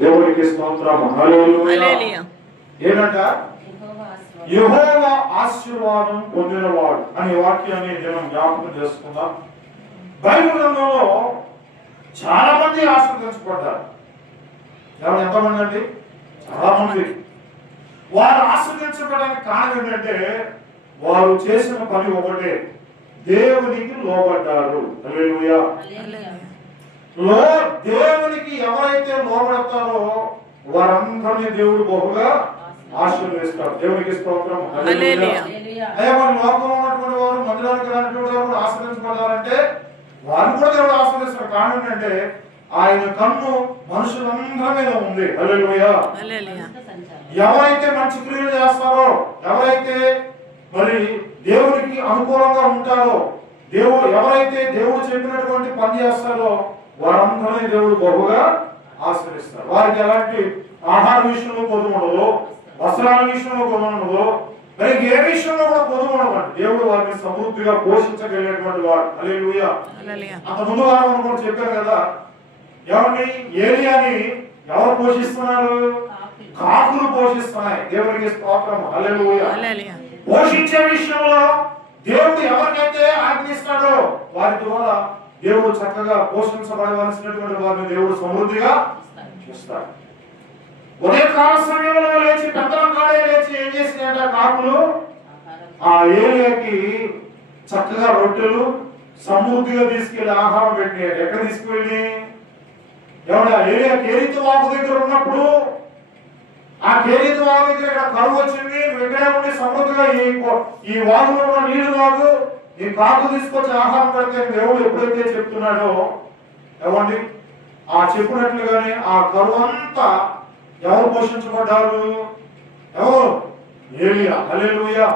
దేవునికి స్తోత్రం. హల్లెలూయా. ఏంటంట? యెహోవా ఆశీర్వాదం పొందినవాడు అనే వాక్యాన్ని మనం జ్ఞాపకం చేసుకుందాం. బైబిల్ గ్రంథంలో చాలా మంది ఆశీర్వదించబడ్డారు. ఎంతమంది అండి? చాలా మంది. వారు ఆశీర్వదించబడడానికి కారణం ఏంటంటే వారు చేసిన పని ఒకటే, దేవునికి లోబడ్డారు. హల్లెలూయా. దేవునికి ఎవరైతే లోబడతారో వారందరినీ దేవుడు బహుగా ఆశీర్వదిస్తాడు. దేవునికి స్తోత్రం. హల్లెలూయా. లోకంలో ఉన్నటువంటి వారు, మందిరానికి రానటువంటి వారు ఆశీర్వదించబడాలంటే వారిని కూడా దేవుడు ఆశీర్వదిస్తాడు. కారణం ఏంటంటే ఆయన కన్ను మనుషులందరి మీద ఉంది. హల్లెలూయా. ఎవరైతే మంచి క్రియలు చేస్తారో, ఎవరైతే మరి దేవునికి అనుకూలంగా ఉంటారో, ఎవరైతే దేవుడు చెప్పినటువంటి పని చేస్తారో వారందరినీ దేవుడు బహుగా ఆశీర్వదిస్తారు. వారికి ఎలాంటి ఆహార విషయంలో పొదుపు ఉండదు, వస్త్రాల విషయంలో పొదుపు ఉండదు, మరి ఏ విషయంలో కూడా పొదుపు ఉండదు. దేవుడు వారిని సమృద్ధిగా పోషించగలిగినటువంటి వాడు. హల్లెలూయా. అంత ముందు వారం కూడా చెప్పారు కదా, ఎవరిని? ఏలియాని ఎవరు పోషిస్తున్నారు? కాకులు పోషిస్తున్నాయి. దేవునికి స్తోత్రం. హల్లెలూయా. పోషించే విషయంలో దేవుడు ఎవరికైతే ఆజ్ఞిస్తాడో వారి ద్వారా దేవుడు చక్కగా పోషించబడవలసినటువంటి వారిని దేవుడు సమృద్ధిగా ఇస్తాడు. ఉదయకాల సమయంలో లేచి, పెద్దల కాడే లేచి ఏం చేసినాయంట కాకులు? ఆ ఏలియాకి చక్కగా రొట్టెలు సమృద్ధిగా తీసుకెళ్లి ఆహారం పెట్టినాడు. ఎక్కడ తీసుకువెళ్ళి? ఎవడా? ఏలియా కేరీతు వాగు దగ్గర ఉన్నప్పుడు, ఆ కేరీతు వాగు దగ్గర ఇక్కడ కరువు వచ్చింది, నువ్వు ఇక్కడే ఉండి సమృద్ధిగా ఈ వాగులో ఉన్న నీళ్లు వాగు, ఈ కాకు తీసుకొచ్చి ఆహారం పెడితే దేవుడు ఎప్పుడైతే చెప్తున్నాడో, ఏమండి ఆ చెప్పినట్లుగానే ఆ కరువు అంతా ఎవరు పోషించబడ్డారు? ఎవరు? ఏలియా. హల్లెలూయా.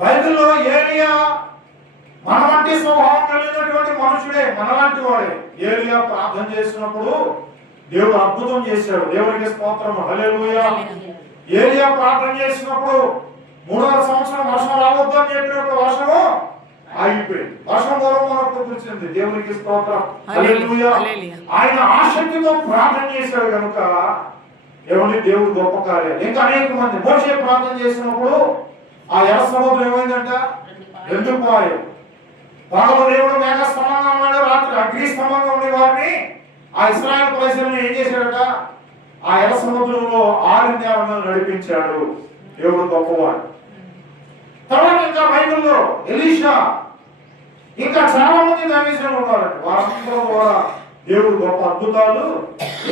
బైబిల్లో ఏలియా మనవంటి స్వభావం కలిగినటువంటి మనుషుడే, మనలాంటి వాడే. ఏలియా ప్రార్థన చేసినప్పుడు దేవుడు అద్భుతం చేశాడు. దేవునికి స్తోత్రం. హల్లెలూయా. ఏలియా ప్రార్థన చేసినప్పుడు 3.5 సంవత్సరం వర్షం రావద్దు అని చెప్పినప్పుడు వర్షము ఆగిపోయింది. వర్షం మనకు కురిసింది. దేవునికి స్తోత్రం. హల్లెలూయా. ఆయన ఆసక్తితో ప్రార్థన చేశాడు కనుక ఏమండి దేవుడు గొప్ప కార్యాలు. ఇంకా అనేక మంది. మోషే ప్రార్థన చేసినప్పుడు ఆ ఎర్ర సముద్రం ఏమైందంట? 2 పాయలు. పగలు దేవుడు మేఘ స్తంభంగా ఉన్నాడు, రాత్రి అగ్ని స్తంభంగా ఉండే వారిని, ఆ ఇశ్రాయేలు ప్రజలను ఏం చేశాడట? ఆ ఎర్ర సముద్రంలో 6 నేలను నడిపించాడు. దేవుడు గొప్పవాడు. తర్వాత ఇంకా బైబిల్లో ఎలీషా, ఇంకా చాలా మంది దైవజనులు ఉన్నారండి. వారందరూ కూడా దేవుడు గొప్ప అద్భుతాలు